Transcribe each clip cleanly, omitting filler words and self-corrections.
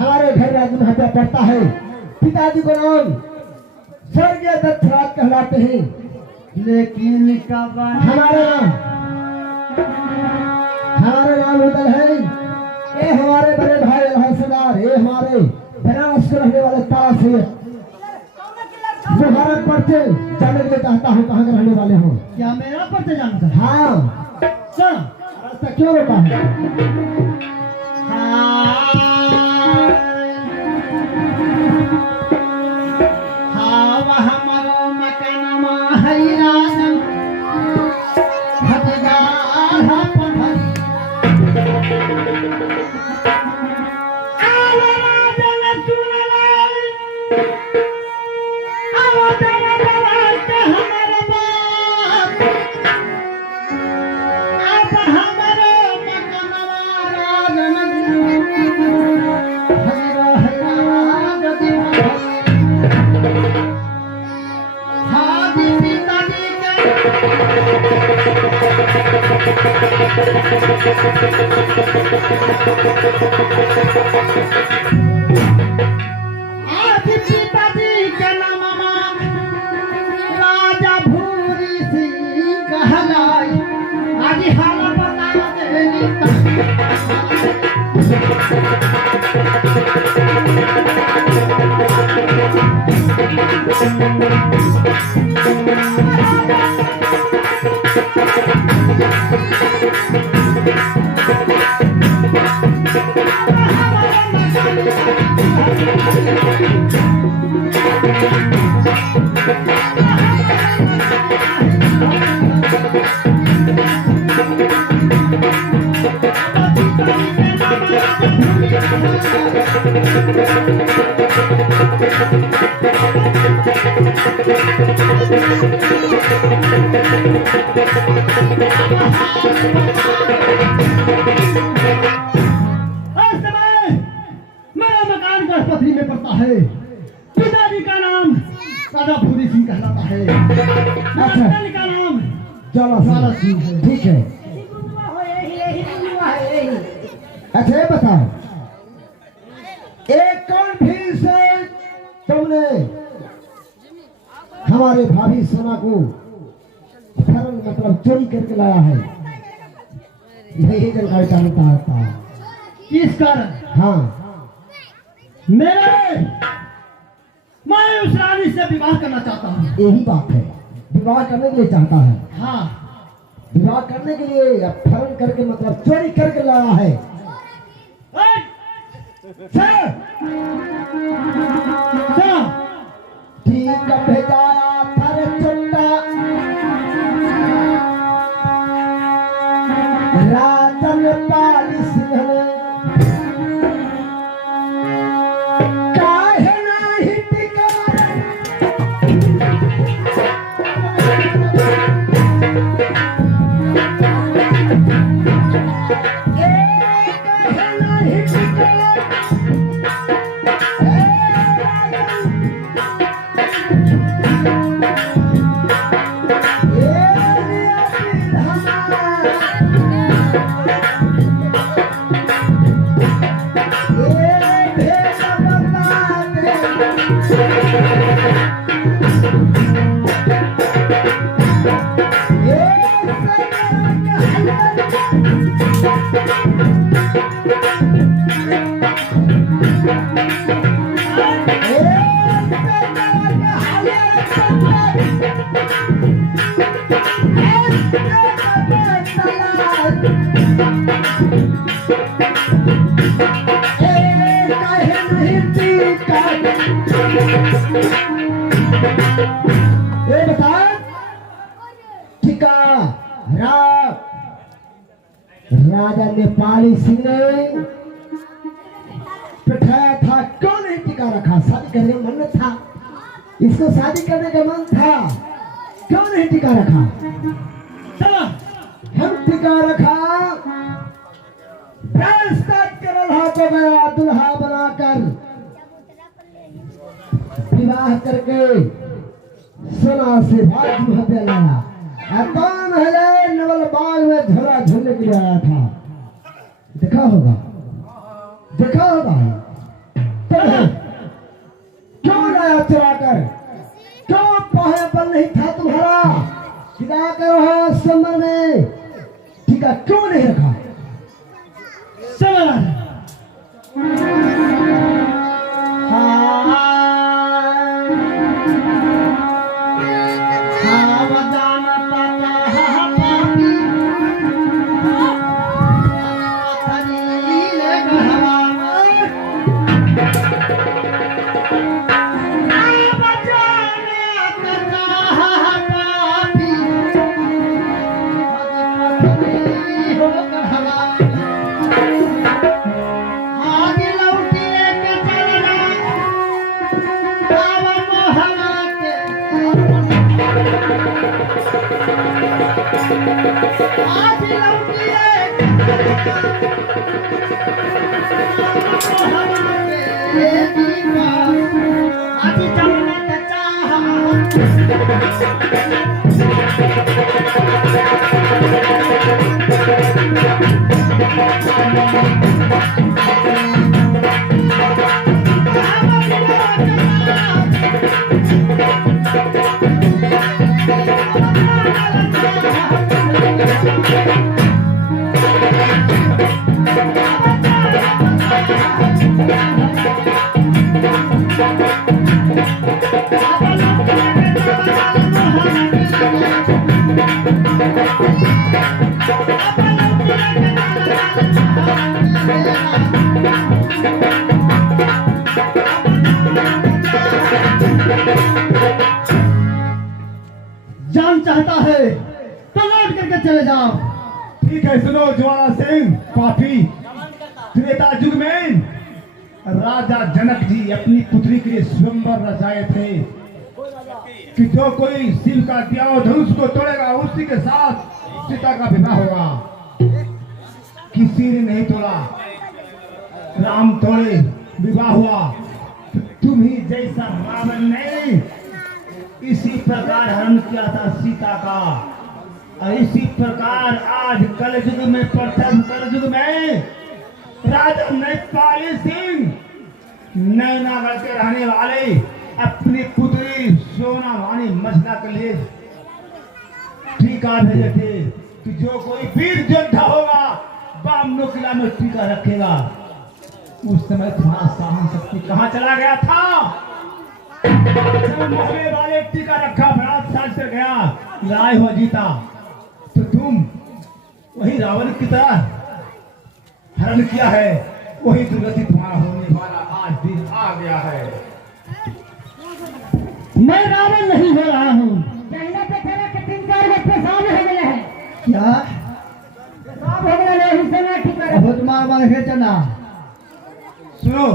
हमारे घर राजमहत्या पड़ता है। पिताजी को नाम स्वर्गीय दत्तराज कहलाते हैं, लेकिन कब हमारे नाम उदल है। ये हमारे बड़े भाई अलहसदार, ये हमारे बनारस के रहने वाले तास है। जो भारत पर्चे जानने के लिए चाहता हूँ कहाँ के रहने वाले हो। क्या मेरा पर्चे जानना चाहते? हाँ चल रास्ता क्यों रोका है? मेरा मकान गढ़पथरी में पड़ता है। पिताजी का नाम राजा भूरी सिंह कहलाता है। अच्छा का नाम ज्वाला सिंह है। ठीक है। अच्छा ये बताओ, एक कौन भी से तुमने हमारे भाभी सोना को फरन मतलब चोरी करके लाया है? यही जानकारी जानता है। किस कारण? हाँ मैं उस रानी से विवाह करना चाहता हूँ। यही बात है, विवाह करने के लिए चाहता है। हाँ विवाह करने के लिए फरन करके मतलब चोरी करके लाया है। ठीक है, भेजाया थारे चुट्टा राजन पाल सिंह ने काहे नाही टिकारा काहे नाही टिकारा राजा नेपाली सिंह ने बैठाया था, क्यों नहीं टिका रखा? शादी करने का मन था, इसको शादी करने का मन था, क्यों नहीं टिका रखा? चलो हम टिका रखा। को गया दुल्हा बनाकर विवाह करके सोना से भाग हत्या लाया। कौन है? नवल बाग में झोला झूलने के लिए आया था। देखा होगा, देखा होगा। स्वयंवर में टीका क्यों नहीं रखा? समय राजा जान चाहता है तो लौट करके चले जाओ। ठीक है, सुनो ज्वाला सिंह पापी। त्रेता युग में राजा जनक जी अपनी पुत्री के लिए स्वयंवर रचाए थे कि जो कोई शिव का दिया हुआ धनुष को तोड़ेगा उसी के साथ सीता का विवाह होगा। किसी ने नहीं तोड़ा, राम तोड़े, विवाह हुआ। तुम ही जैसा रावण ने इसी प्रकार हरण किया था सीता का, और इसी प्रकार आज कलयुग में, प्रथम कलयुग में राजा नेपाली सिंह नैनागढ़ के रहने वाले अपनी पुत्री सोना वाणी मछला के लिए टीका भेजे थे कि जो कोई वीर योद्धा होगा बामनो किला में टीका रखेगा। उस समय तुम्हारा सामन शक्ति कहाँ चला गया था? जब मोहल्ले वाले टीका रखा, बरात साज कर गया, लड़ाई हुआ, जीता, तो तुम वही रावण की तरह हरण किया है। वही दुर्गति तुम्हारा होने वाला आज दिन आ गया है। मैं रावण नहीं हो रहा हूँ। कहने पे तेरा के 3-4 बच्चे सामने हो गए हैं। क्या सब हो गए ले हिस्से में ठीक है। बहुत मार मार के चना? सुनो,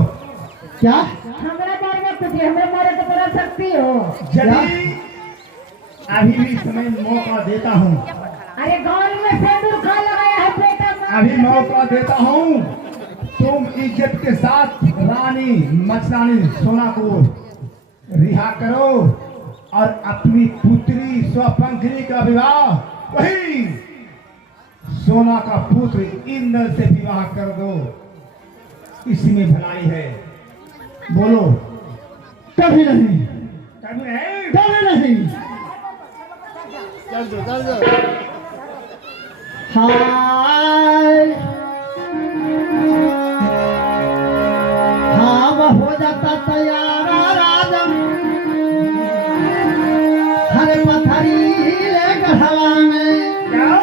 क्या हमरा बारे में कुछ हमरे मारे तो बड़ा शक्ति हो। यदि अभी भी समय मौका देता हूँ, अरे गाँव में सिंदूर खा लगाया है बेटा। अभी मौका देता हूँ, तुम इज्जत के साथ रानी मछलानी सोना को रिहा करो और अपनी पुत्री स्वपंखनी का विवाह वही सोना का पुत्र इंद्र से विवाह कर दो। इसी में भलाई है। बोलो। कभी नहीं, कभी नहीं। कभी नहीं। हाय हाँ वह हो जाता तैयार राजम हरे पथरीले गढ़वा में। क्या?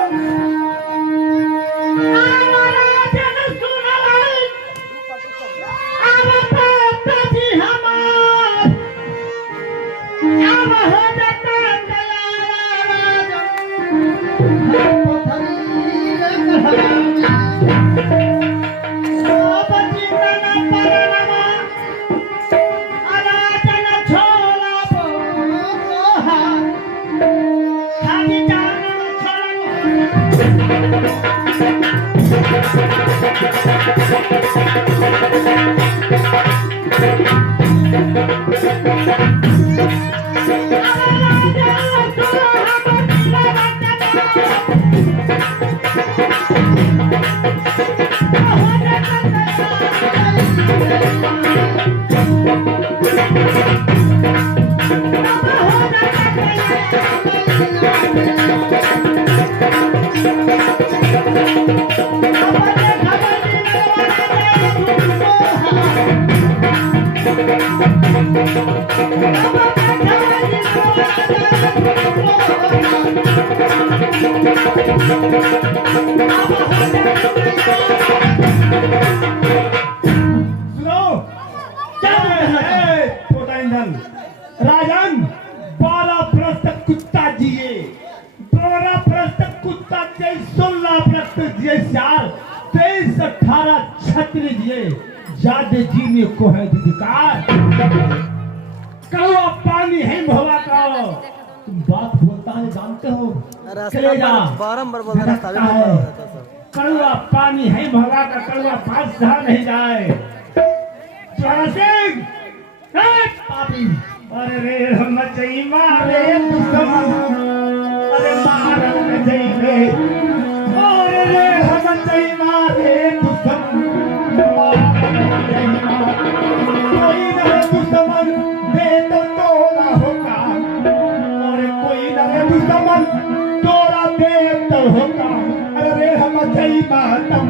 सुनो क्या कहना है? छोटा ईंधन राजन 12 बरस तक कुत्ता जिए 12 बरस तक कुत्ता जिए 16 बरस तक जिए 4 23 18 छत्र जिए ज्यादा जीने को है अधिकार कड़वा पानी है भवा का तुम बात बोलता है जानते हो चले जा बारंबार बोल रहा था धड़कता है कड़वा पानी है भगा का कड़वा पास सहा नहीं जाए ज्वाला सिंह पापी अरे रे हम मचई मारे दुश्मन अरे मारत न जइबे अरे रे हम मचई मारे दुश्मन मारत न जइबा कोई न दुश्मन दे तो तोरा होगा अरे कोई न दुश्मन तोरा दे तो होगा अरे रे हम मचई मातम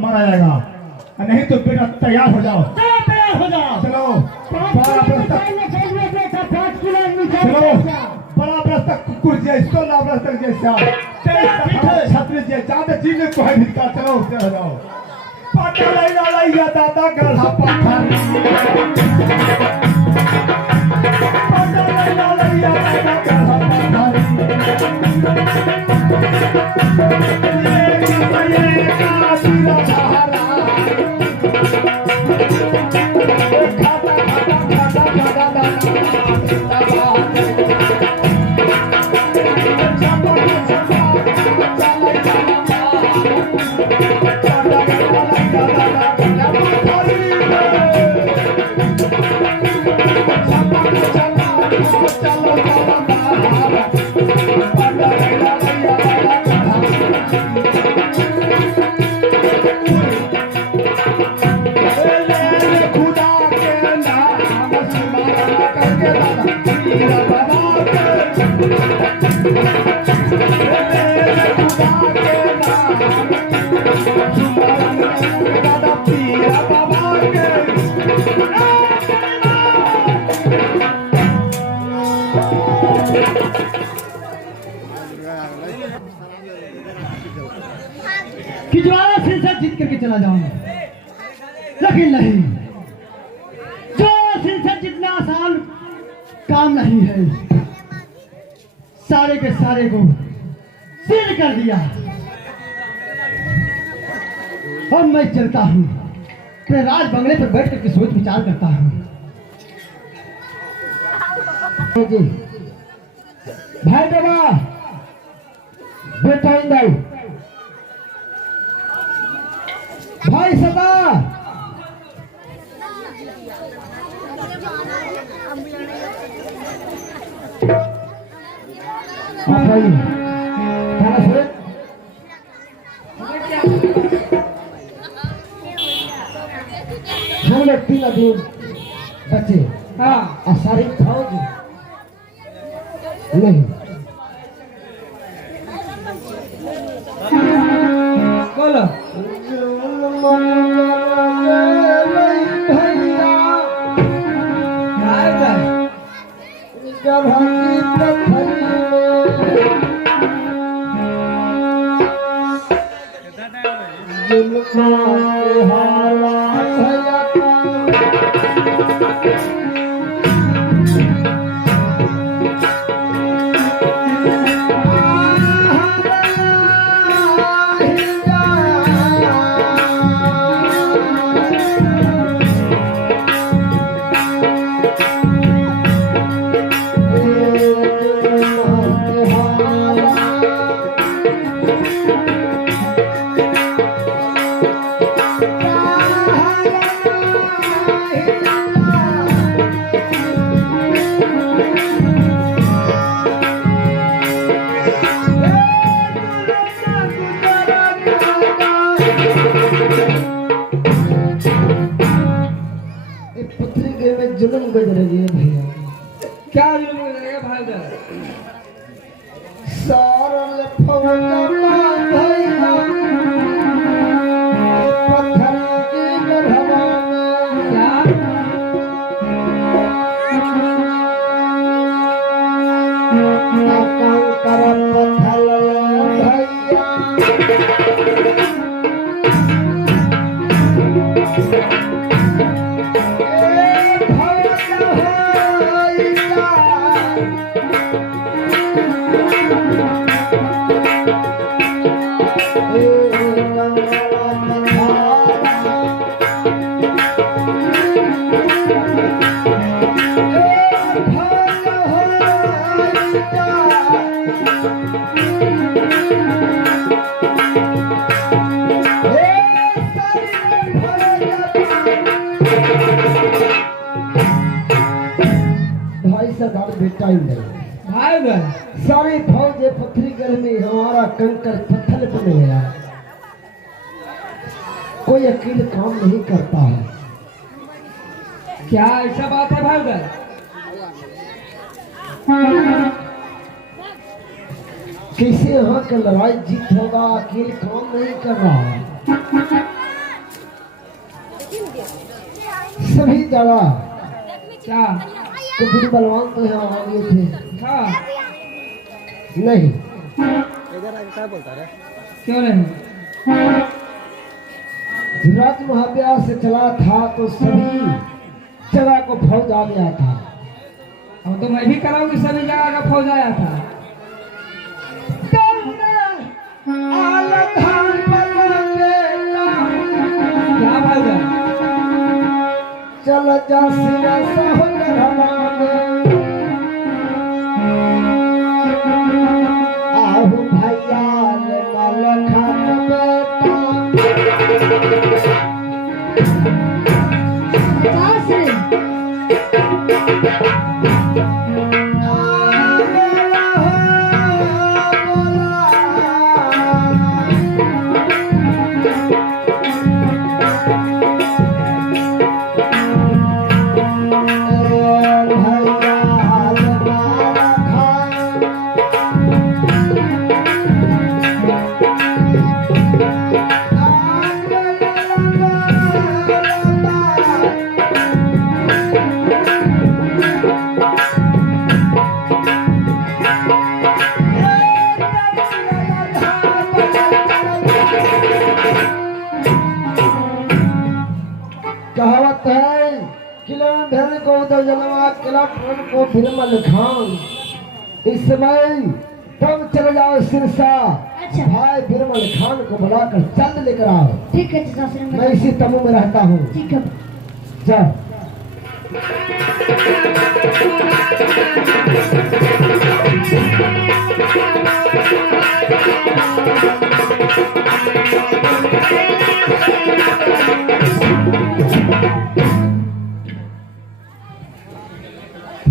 मारा जाएगा नहीं तो बेटा तैयार हो जाओ चलो तैयार हो जाओ। चलो बड़ा बरस तक चलो बड़ा बरस तक कुकुर जे 16 बरस तक जैसा छत्र जे ज्यादा जीने को है निकाल चलो चलो जाओ पाटा लैला लैया दादा गढ़ा पाटा पाटा लैला लैया दादा गढ़ा पाटा ये का सीधा सहारा कि ज्वाला सिंह से जीत करके चला जाऊंगा, लेकिन नहीं, ज्वाला सिंह से जितना आसान काम नहीं है। सारे के सारे को सिर कर दिया और मैं चलता हूँ अपने राज बंगले पर बैठ करके सोच विचार करता हूँ। जी भाई बाबा बेटा इंदल भाई सदा भाई खाना सुने हम लोग 3 आदमी बच्चे हाँ और सारे खाओगे नहीं बोलो उधर सरल फौजमा भैया पत्थर की गढ़वा में क्या कंकर पत्थर भैया भाई सरदार बेटा ही नहीं भाई उधर सारी फौज पथरी गर्मी हमारा कंकर पत्थर बन गया कोई अकेले काम नहीं करता है क्या ऐसा बात है भाई उधर कैसे यहाँ का लड़ाई जीत होगा अकेले काम नहीं कर रहा है सभी जगह क्या तो बड़ी बलवान तो यहाँ आ गए थे हाँ नहीं क्यों नहीं युवराज महाव्यास से चला था तो सभी जगह को फौज आ गया था अब तो मैं भी कराऊं कि सभी जगह का फौज आया था क्या भाई उधर चल जा सिया सहोदर हमारे आहू भैया ने माल खात कहावत है किला धन को उधर जलवा किला धन को बिरमल खान इस समय तब चले जाओ सिरसा अच्छा। भाई बिरमल खान को बुलाकर जल्द लेकर आओ ठीक है चाचा श्री मैं इसी तंबू में रहता हूँ ठीक है जा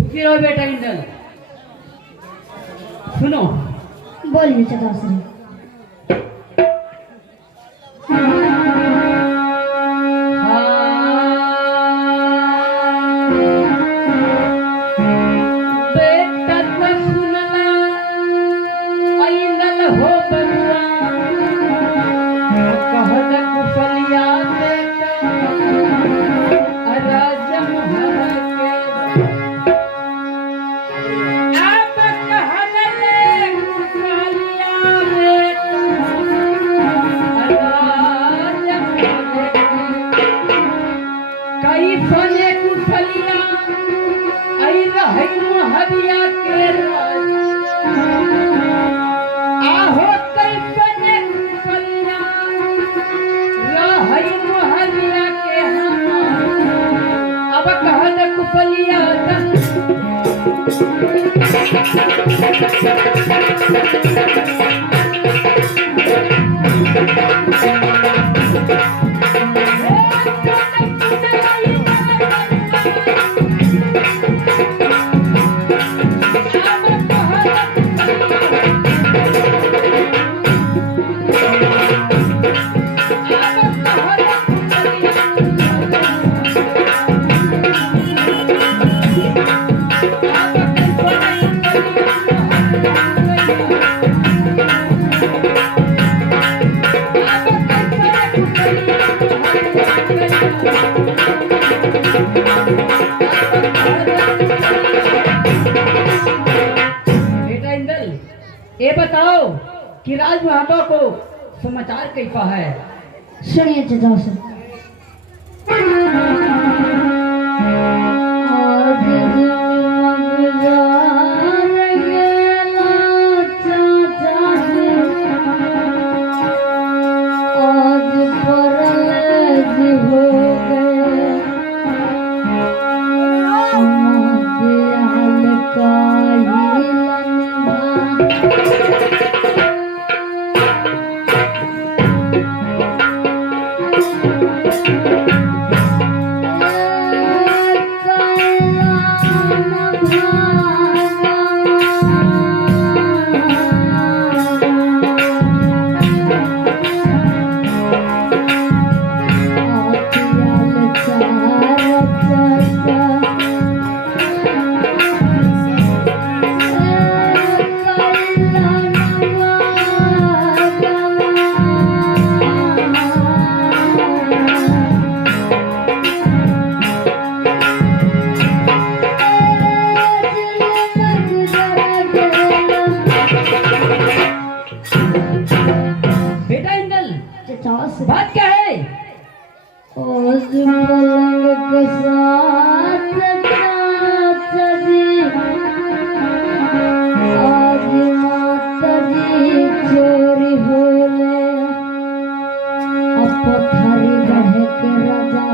फिर हो बेटा इंजन सुनो बोलिए चाचा श्री बेटा तो सुनला ऐनल हो बनुआ कहत कुशलिया बेटा राजम हर के आप कहले कुशलिया बेटा राजम हर के कई सोने कुशलिया आई रही महरिया के राज आहो कैसने कुशलिया रही महरिया के हम अब कहन कुशलिया ये बताओ कि राजमहाबा को समाचार कैसा है? सुनिए चचा से। बेटा इंदल, चचा से। बात क्या है? आज पलंग के साथ चाचा जी, आज माता जी चोरी होले, अब पत्थरी गढ़ के राजा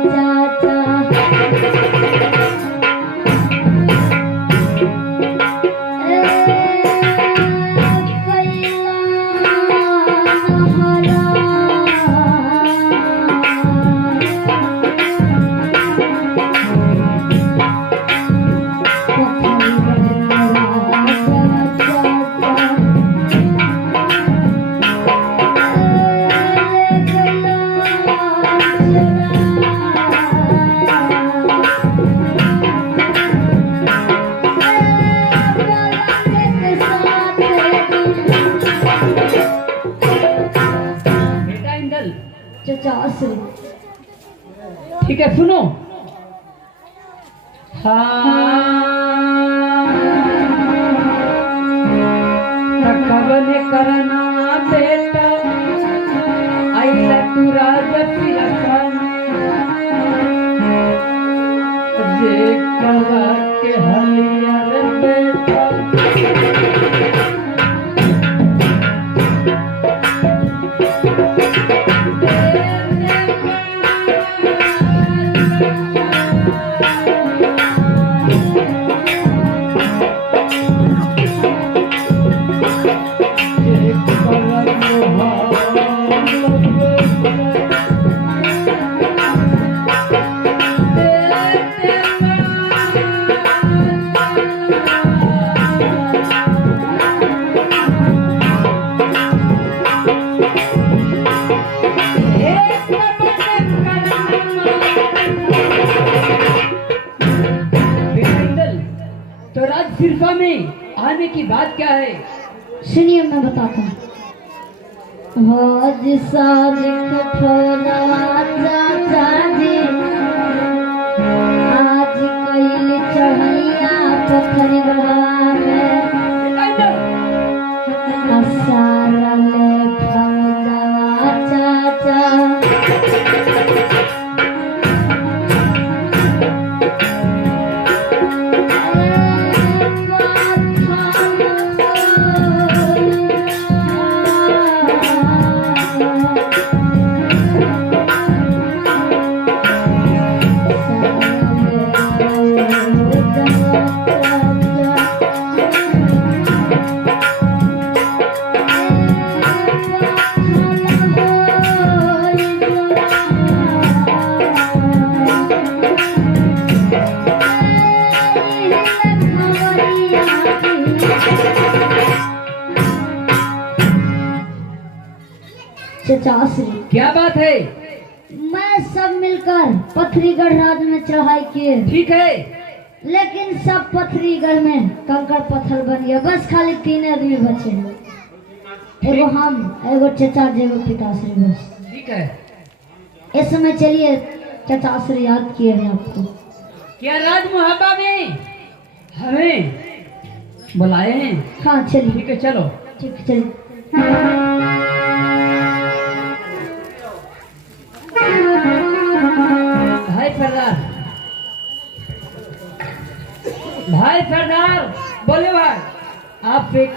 चाचा। बेटा इंदल, चचा से। ठीक है सुनो। कवन करना बेटा आइला तू राज पिरसन, जे कवा के हलियर बेटा तो राज सिरसा में आने की बात क्या है? सुनिए मैं बताता हूँ। आज साज कठोरा चाचा जी, आज कैल चढ़ैया पत्थर गढ़वा में, सारा ले फौजवा चाचा। चचा श्री, क्या बात है? मैं सब मिलकर पथरीगढ़ राज में चढ़ाई किए, ठीक है, लेकिन सब पथरीगढ़ में कंकड़ पत्थर बन गया। बस खाली 3 आदमी बचे हैं, एगो हम, एगो चचा जी, एगो पिताश्री। बस ठीक है। इस समय चलिए चचाश्री याद किए हैं आपको। क्या राज मुहाबा में हमें बुलाए हैं? हाँ चलिए। ठीक है चलो। ठीक है चलिए। भाई सरदार, भाई सरदार, बोलिए भाई। आप एक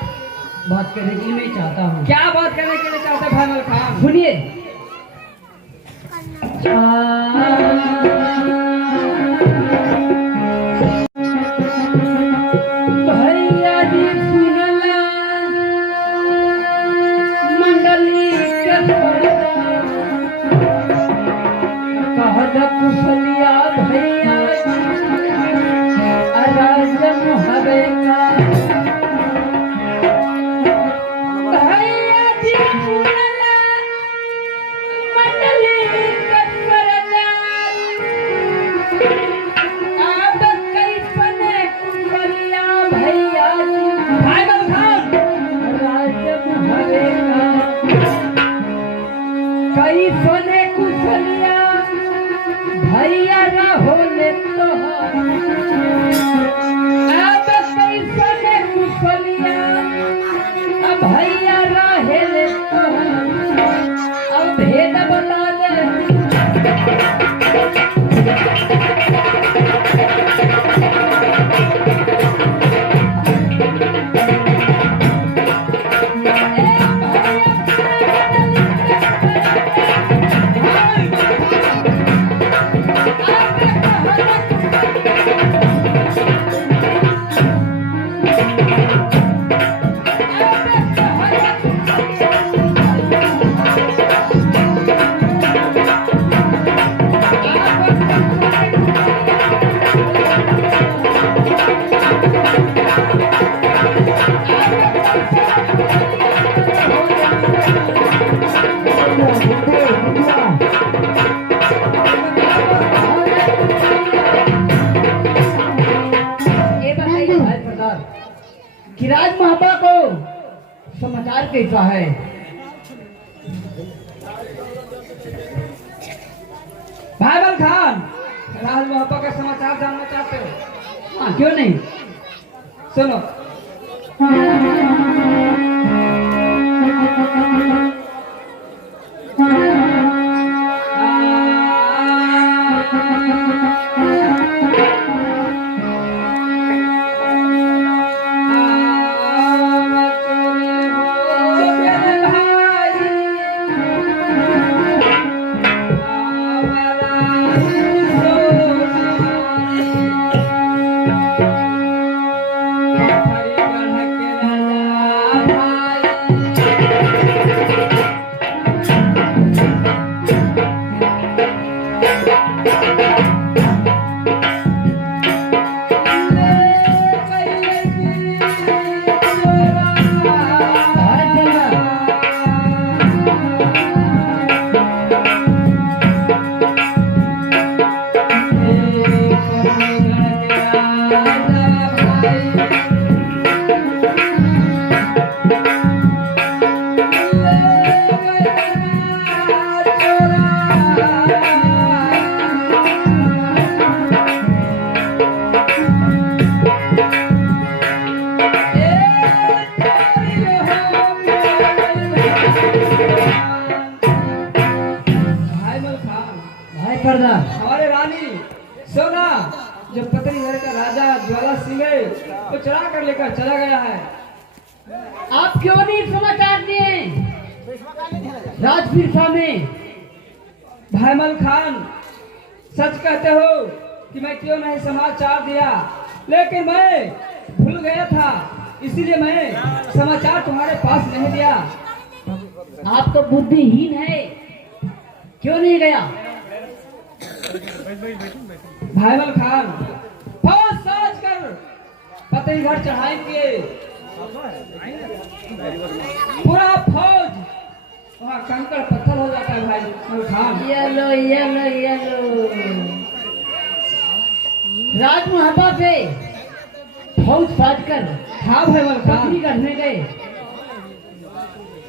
बात करने के लिए मैं चाहता हूँ। क्या बात करने के लिए चाहते हैं भाई मल खान? सुनिए। भैया जी सुनला मंडली के कहत कुशलिया भैया राजम हवे का। भैया जी सुनला मंडली के अब कैसने कुशलिया भैया जी भाई मल खान, राजम हवे का। कैसने कुशलिया भैया रहो ले तो अब कैसने कुशलिया भैया रहे ले तो अब भेद बता दे। ये बताइए भाई सरदार कि राज महापा को समाचार कैसा है? भाई मल खान, राज महापा का समाचार जानना चाहते हो? हाँ क्यों नहीं। सुनो। सरदार हमारे रानी सोना जो पतली घर का राजा ज्वाला सिंह है वो चढ़ा कर लेकर चला गया है। आप क्यों नहीं समाचार दिए राजवीर में? भाई मल खान, सच कहते हो कि मैं क्यों नहीं समाचार दिया, लेकिन मैं भूल गया था, इसीलिए मैं समाचार तुम्हारे पास नहीं दिया। आप तो बुद्धिहीन है, क्यों नहीं गया? भाई मल खान, फौज साज कर पतली घर चढ़ाएंगे, पूरा फौज वहाँ कंकड़ पत्थर हो जाता है। भाई मल खान, ये लो राज महाबा पे फौज साज कर हाँ भाई मल खान, पत्नी करने गए,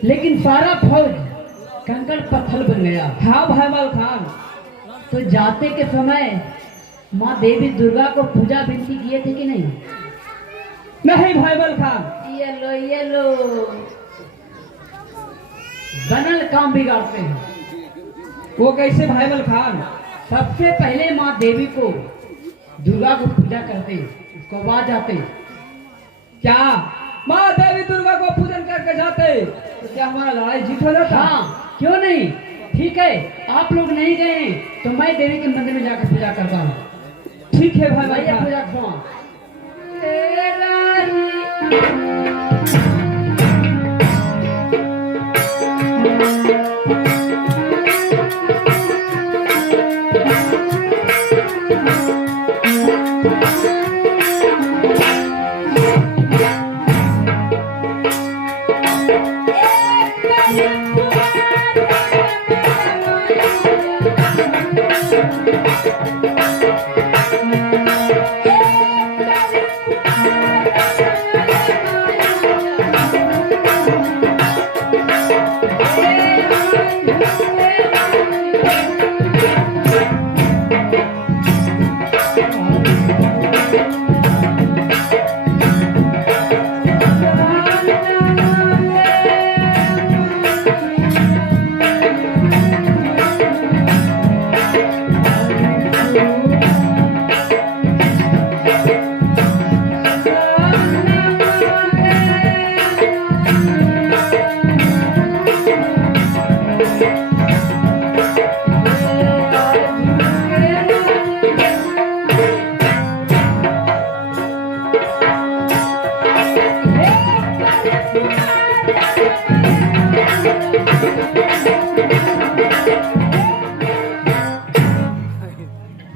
लेकिन सारा फौज कंकड़ पत्थर बन गया। हाँ भाई मल खान, तो जाते के समय माँ देवी दुर्गा को पूजा विनती किए थे कि नहीं? नहीं भाईमल खान, ये लो बनल काम बिगाड़ते हैं। वो कैसे भाईमल खान? सबसे पहले माँ देवी को दुर्गा को पूजा करते, उसको बाद जाते। क्या माँ देवी दुर्गा को पूजन करके जाते तो क्या हमारा लड़ाई जीत हो जाता? हाँ, क्यों नहीं? ठीक है, आप लोग नहीं गए तो मैं देवी के मंदिर में जाकर पूजा करता हूँ। ठीक है भाईमल भैया खान। पूजा करो।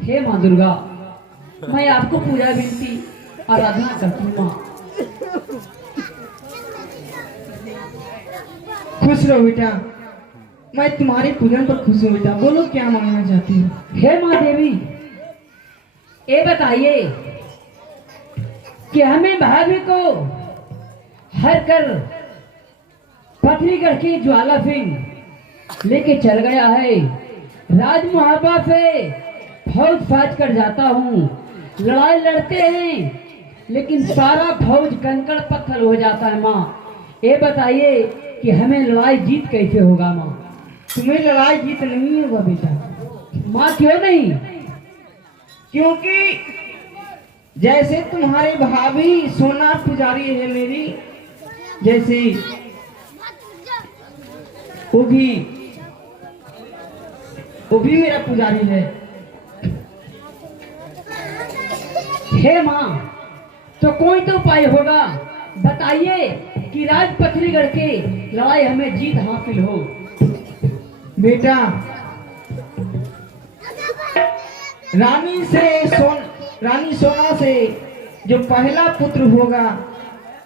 हे माँ दुर्गा, मैं आपको पूजा विनती आराधना करती हूँ। माँ खुश रहो बेटा, मैं तुम्हारे पूजन पर खुश हूँ बेटा। बोलो क्या मांगना चाहती हो? हे माँ देवी, ये बताइए कि हमें भाभी को हर कर पथरीगढ़ की ज्वाला सिंह लेके चल गया है। राज मुहाबा से फौज फाज कर जाता हूँ, लड़ाई लड़ते हैं लेकिन सारा फौज कंकड़ पत्थर हो जाता है। माँ ये बताइए कि हमें लड़ाई जीत कैसे होगा? माँ तुम्हें लड़ाई जीत नहीं होगा बेटा। माँ क्यों नहीं? क्योंकि जैसे तुम्हारी भाभी सोना पुजारी है मेरी, जैसे वो भी मेरा पुजारी है। हे माँ, तो कोई तो उपाय होगा, बताइए कि राज पथरीगढ़ के लड़ाई हमें जीत हासिल हो। बेटा, रानी सोना से जो पहला पुत्र होगा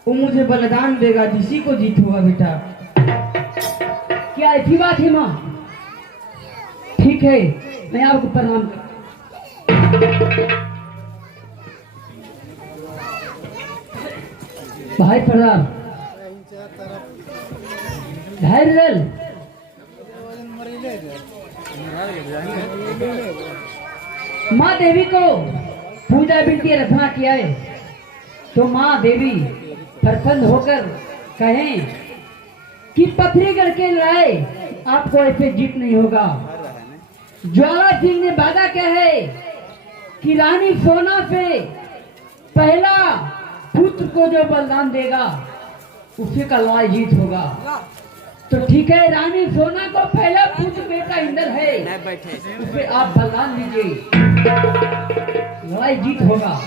वो मुझे बलिदान देगा, जिसी को जीत होगा बेटा। क्या ऐसी बात है माँ? ठीक है, मैं आपको प्रणाम कर। भाई प्रणाम। धैर्य। माँ देवी को पूजा विनती रखना किया है तो माँ देवी प्रसन्न होकर कहें कि पथरीगढ़ के लड़ाई आपको ऐसे जीत नहीं होगा। ज्वाला सिंह ने वादा क्या है कि रानी सोना से पहला पुत्र को जो बलिदान देगा उसी का लड़ाई जीत होगा। तो ठीक है, रानी सोना को पहला पुत्र बेटा इंदर है, उसे आप बलिदान दीजिए, लड़ाई जीत होगा।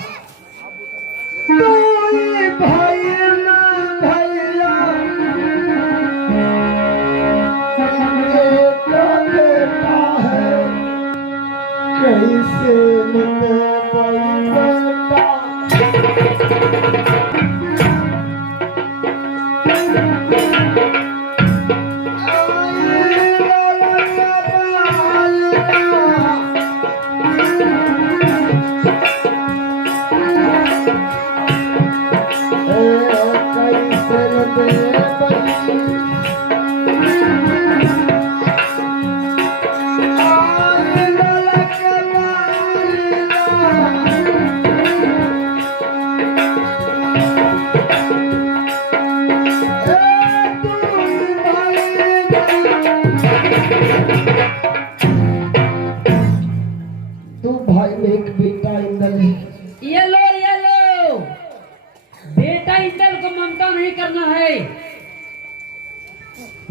है,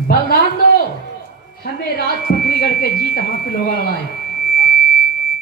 बलिदान दो, हमें राज पथरीगढ़ के जीत हासिल होगा लड़ाई।